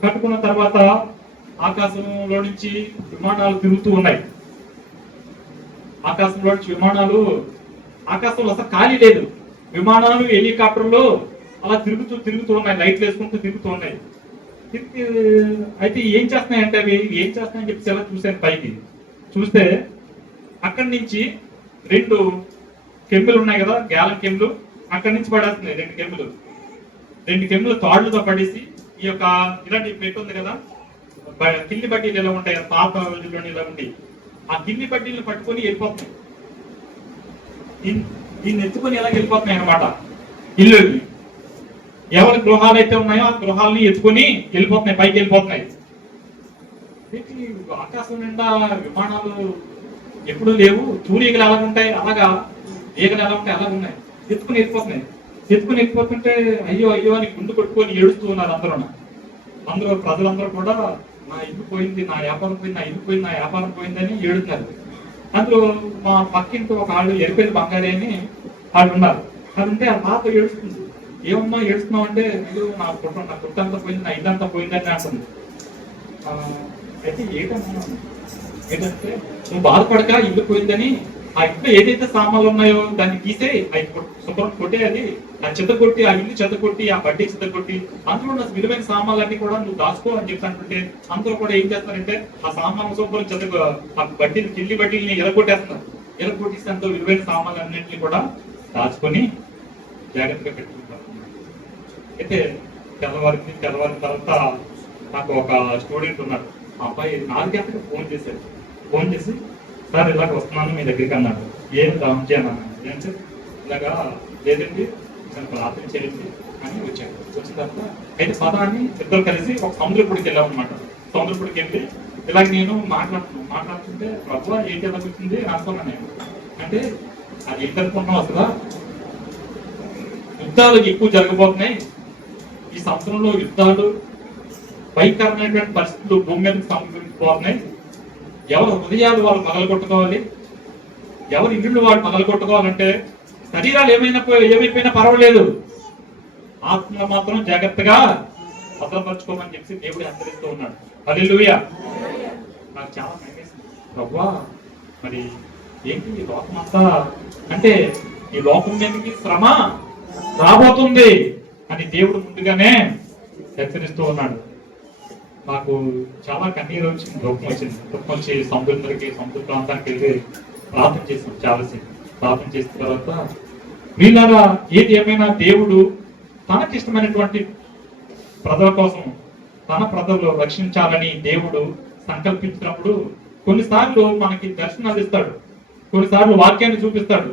కట్టుకున్న తర్వాత ఆకాశంలో నుంచి విమానాలు తిరుగుతూ ఉన్నాయి. ఆకాశంలో నుంచి విమానాలు, ఆకాశంలో అసలు ఖాళీ లేదు, విమానాలు హెలికాప్టర్లు అలా తిరుగుతూ ఉన్నాయి, లైట్లు వేసుకుంటూ తిరుగుతూ ఉన్నాయి. అయితే ఏం చేస్తున్నాయంటే అవి ఏం చేస్తున్నాయని చెప్పి ఎలా చూశాను. పైకి చూస్తే అక్కడి నుంచి 2 కెంపులు ఉన్నాయి కదా, గ్యాలం కెంపులు, అక్కడి నుంచి పడేస్తున్నాయి. 2 కెంపులు తాళ్లతో పడేసి ఈ యొక్క ఇలాంటి పెట్టి ఉంది కదా, కిల్లి బడ్డీలు ఎలా ఉంటాయి పాత రోజుల్లోని ఇలా ఉండి, ఆ కిల్లి బడ్డీలను పట్టుకొని వెళ్ళిపోతున్నాయి. దీన్ని ఎత్తుకొని ఎలా వెళ్ళిపోతున్నాయి అనమాట ఇల్లుకి. ఎవరి గృహాలు అయితే ఉన్నాయో ఆ గృహాలని ఎత్తుకొని వెళ్ళిపోతున్నాయి, పైకి వెళ్ళిపోతున్నాయి. ఆకాశం నిండా విమానాలు ఎప్పుడు లేవు. తూనీగలు ఎలా ఉంటాయి అలాగా, ఈగలు ఎలా ఉంటాయి అలా ఉన్నాయి, ఎత్తుకుని వెళ్ళిపోతుంటే అయ్యో అయ్యో అని గుండు కొట్టుకొని ఏడుస్తూ ఉన్నారు అందరూ ప్రజలందరూ కూడా, నా ఇల్లు పోయింది, నా వ్యాపారం పోయింది, నా ఇల్లు పోయింది, నా వ్యాపారం పోయిందని ఏడుతున్నారు. అందులో మా పక్కింటి ఒక ఆళ్ళు ఎరిపేది బంగారి అని వాళ్ళు ఉన్నారు. అది ఉంటే ఆ పాప ఏడుస్తుంది. ఏమమ్మా ఏడుస్తున్నావు అంటే, అయ్యో నా పుట్ట అంతా పోయింది, నా ఇల్లు అంతా పోయిందని అంటుంది. అయితే ఏంటంటే నువ్వు బాధపడక ఇల్లు పోయిందని ఆ ఇంట్లో ఏదైతే సామాన్లు ఉన్నాయో దాన్ని తీసే అవి శుభ్రం కొట్టేయాలి, ఆ చెత్త కొట్టి, ఆ ఇల్లు చెత్త కొట్టి, ఆ బడ్డీ చెత్త కొట్టి, అందులో ఉన్న విలువైన సామాన్లన్నీ కూడా నువ్వు దాచుకో అని చెప్తానంటే అందరూ కూడా ఏం చేస్తారంటే ఆ సామాన్లు శుభ్రం చెత్త ఆ బడ్డీలు కిల్లి బడ్డీని ఎరగొట్టేస్తున్నారు. ఎరగొట్టేసి అంత విలువైన సామాన్లు అన్నింటినీ కూడా దాచుకొని జాగ్రత్తగా పెట్టుకుంటారు. అయితే తెల్లవారిన తర్వాత నాకు ఒక స్టూడెంట్ ఉన్నాడు. ఆ అబ్బాయి 4 గంటలకు ఫోన్ చేసి సార్ ఇలాగ వస్తున్నాను మీ దగ్గరికి అన్నాడు. ఏం రాంజీ అన్నాను. ఏంటంటే ఇలాగా లేదండి నేను ప్రార్థన చేయండి అని వచ్చాడు. వచ్చిన తర్వాత అయితే పదాన్ని ఇద్దరు కలిసి ఒక సముద్రపుడికి వెళ్ళామన్నమాట. సముద్రపుడికి వెళ్ళి ఇలాగ నేను మాట్లాడుతుంటే ప్రభు ఏంటి ఎలా వచ్చింది అనుకున్నాను నేను. అంటే అది ఏంటనుకున్నాం అసలు యుద్ధాలు ఎక్కువ జరగబోతున్నాయి ఈ సంవత్సరంలో. యుద్ధాలు భయంకరమైనటువంటి పరిస్థితులు భూమి మీదకి సంభవించబోతున్నాయి. ఎవరు హృదయాలు వాళ్ళు పగలగొట్టుకోవాలి, ఎవరు ఇల్లు వాళ్ళు పగలగొట్టుకోవాలంటే శరీరాలు ఏమైపోయినా పర్వాలేదు, ఆత్మ మాత్రం జాగ్రత్తగా భద్రపరచుకోమని చెప్పి దేవుడు హెచ్చరిస్తూ ఉన్నాడు. హల్లెలూయా. నాకు చాలా నమ్మేసింది. ప్రభువా మరి ఏంటి ఈ లోకం అంతా, అంటే ఈ లోకం మీదకి శ్రమ రాబోతుంది అని దేవుడు ముందుగానే హెచ్చరిస్తూ ఉన్నాడు. నాకు చాలా కన్నీరు వచ్చింది, దుఃఖం వచ్చి సముద్ర ప్రాంతానికి వెళ్ళి ప్రార్థన చేసాం. చాలాసేపు ప్రార్థన చేసిన తర్వాత వీళ్ళగా ఏది ఏమైనా దేవుడు తనకిష్టమైనటువంటి ప్రజల కోసం తన ప్రజలు రక్షించాలని దేవుడు సంకల్పించినప్పుడు కొన్నిసార్లు మనకి దర్శనాలు ఇస్తాడు, కొన్నిసార్లు వాక్యాన్ని చూపిస్తాడు.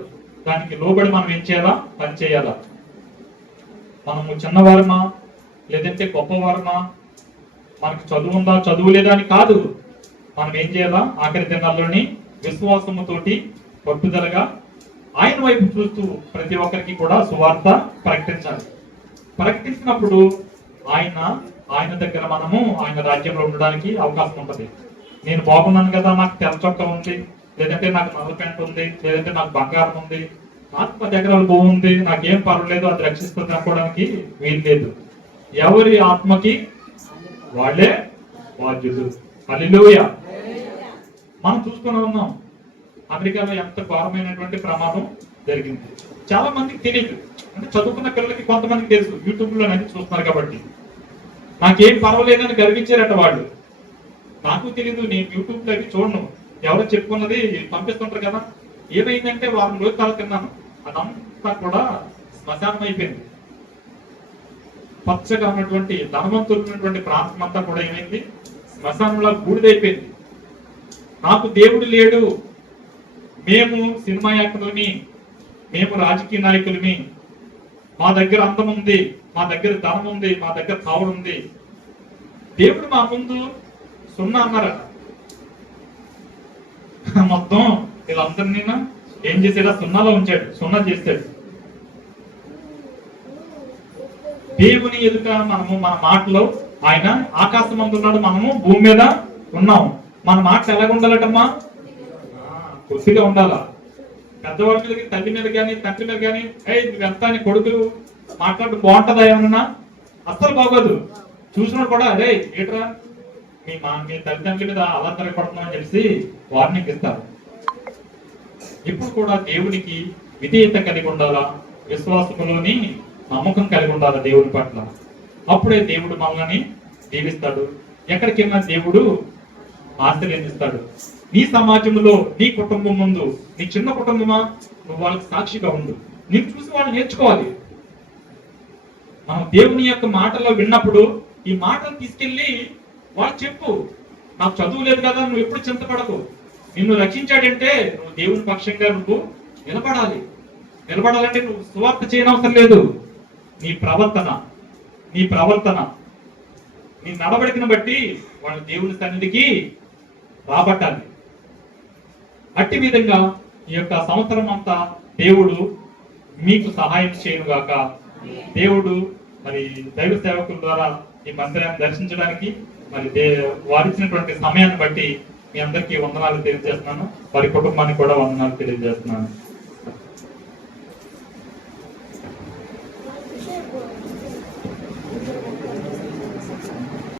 దానికి లోబడి మనం ఏం చేయాలా, పని చేయాలా. మనము చిన్నవారమా లేదంటే గొప్పవారమా, మనకి చదువు ఉందా చదువు లేదా అని కాదు. మనం ఏం చేయాలా, ఆఖరి దినాల్లోని విశ్వాసముతోటి పట్టుదలగా ఆయన వైపు చూస్తూ ప్రతి ఒక్కరికి కూడా సువార్త ప్రకటించాలి. ప్రకటించినప్పుడు ఆయన దగ్గర మనము ఆయన రాజ్యంలో ఉండడానికి అవకాశం ఉంటుంది. నేను బాగున్నాను కదా, నాకు తెల్ల చొక్క ఉంది, లేదంటే నాకు నల్ల ప్యాంట్ ఉంది, లేదంటే నాకు బంగారం ఉంది, నాకు 10 ఎకరాలు భూమి ఉంది, నాకేం పర్వాలేదు, అది రక్షిస్తుంది అనుకోవడానికి వీలు లేదు. ఎవరి ఆత్మకి వాళ్ళే బాధ్యులు. హల్లెలూయా. మనం చూసుకుని ఉన్నాం అమెరికాలో ఎంత ఘోరమైనటువంటి ప్రమాదం జరిగింది. చాలా మందికి తెలియదు, అంటే చదువుకున్న పిల్లలకి కొంతమందికి తెలుసు, యూట్యూబ్ లో అనేది చూస్తున్నారు కాబట్టి. నాకేం పర్వాలేదని గర్వించారట వాళ్ళు. నాకు తెలీదు, నేను యూట్యూబ్ లో అవి చూడను, ఎవరో చెప్పుకున్నది పంపిస్తుంటారు కదా. ఏమైందంటే వారం రోజుల తర్వాత తిన్నాను, అదంతా కూడా శ్మశానం అయిపోయింది. పచ్చగా ఉన్నటువంటి ధనవంతులు ఉన్నటువంటి ప్రాంతం అంతా కూడా ఏమైంది, శ్మశానంలో బూడిదైపోయింది. నాకు దేవుడు లేడు, మేము సినిమా యాక్టర్లని, మేము రాజకీయ నాయకులమి, మా దగ్గర అందం ఉంది, మా దగ్గర ధనం ఉంది, మా దగ్గర పవర్ ఉంది, దేవుడు మా ముందు సున్నా అన్నారట. మొత్తం వీళ్ళందరినీ ఏం చేసాడు, సున్నాలో ఉంచాడు, సున్నా చేశాడు. దేవుని ఎదుట మనము మన మాటలో, ఆయన ఆకాశం అందు ఉన్నాడు, మనము భూమి మీద ఉన్నాం. మన మాటలు ఎలాగ ఉండాలటమ్మా, కొద్దిగా ఉండాలా. పెద్దవాళ్ళ మీద, తల్లి మీద కానీ తండ్రి మీద కానీ, నువ్వు ఎంత అని కొడుకులు మాట్లాడడం బాగుంటుందా ఏమన్నా, అస్సలు బాగోదు. చూసినప్పుడు కూడా అదే ఏట్రా మీ తల్లిదండ్రుల మీద అలా తిరగబడుతున్నామని చెప్పి వార్నింగ్ ఇస్తారు. ఇప్పుడు కూడా దేవునికి విధేయత కలిగి ఉండాలా, విశ్వాసంలోని నమ్మకం కలిగి ఉండాలా దేవుని పట్ల. అప్పుడే దేవుడు మనల్ని దీవిస్తాడు. ఎక్కడికి వెళ్ళినా దేవుడు ఆశీర్వదిస్తాడు. నీ సమాజంలో, నీ కుటుంబం ముందు, నీ చిన్న కుటుంబమా, నువ్వు వాళ్ళకి సాక్షిగా ఉండు. నీకు చూసి వాళ్ళు నేర్చుకోవాలి. మనం దేవుని యొక్క మాటల్లో విన్నప్పుడు ఈ మాటలు తీసుకెళ్ళి వాళ్ళు చెప్పు, నాకు చదువు లేదు కదా, నువ్వు ఎప్పుడు చింతపడకు, నిన్ను రక్షించాడంటే నువ్వు దేవుని పక్షంగా నువ్వు నిలబడాలంటే నువ్వు సువార్త చేయనవసరం లేదు. నీ ప్రవర్తన నీ నడవడికను బట్టి వాళ్ళు దేవుని సన్నిధికి రాబట్టాలి. అట్టి విధంగా ఈ యొక్క సంవత్సరం అంతా దేవుడు మీకు సహాయం చేయనుగాక. దేవుడు మరి దైవ సేవకుల ద్వారా ఈ మందిరాన్ని దర్శించడానికి మరి వారిచ్చినటువంటి సమయాన్ని బట్టి మీ అందరికీ వందనాలు తెలియజేస్తున్నాను. వారి కుటుంబానికి కూడా వందనాలు తెలియజేస్తున్నాను.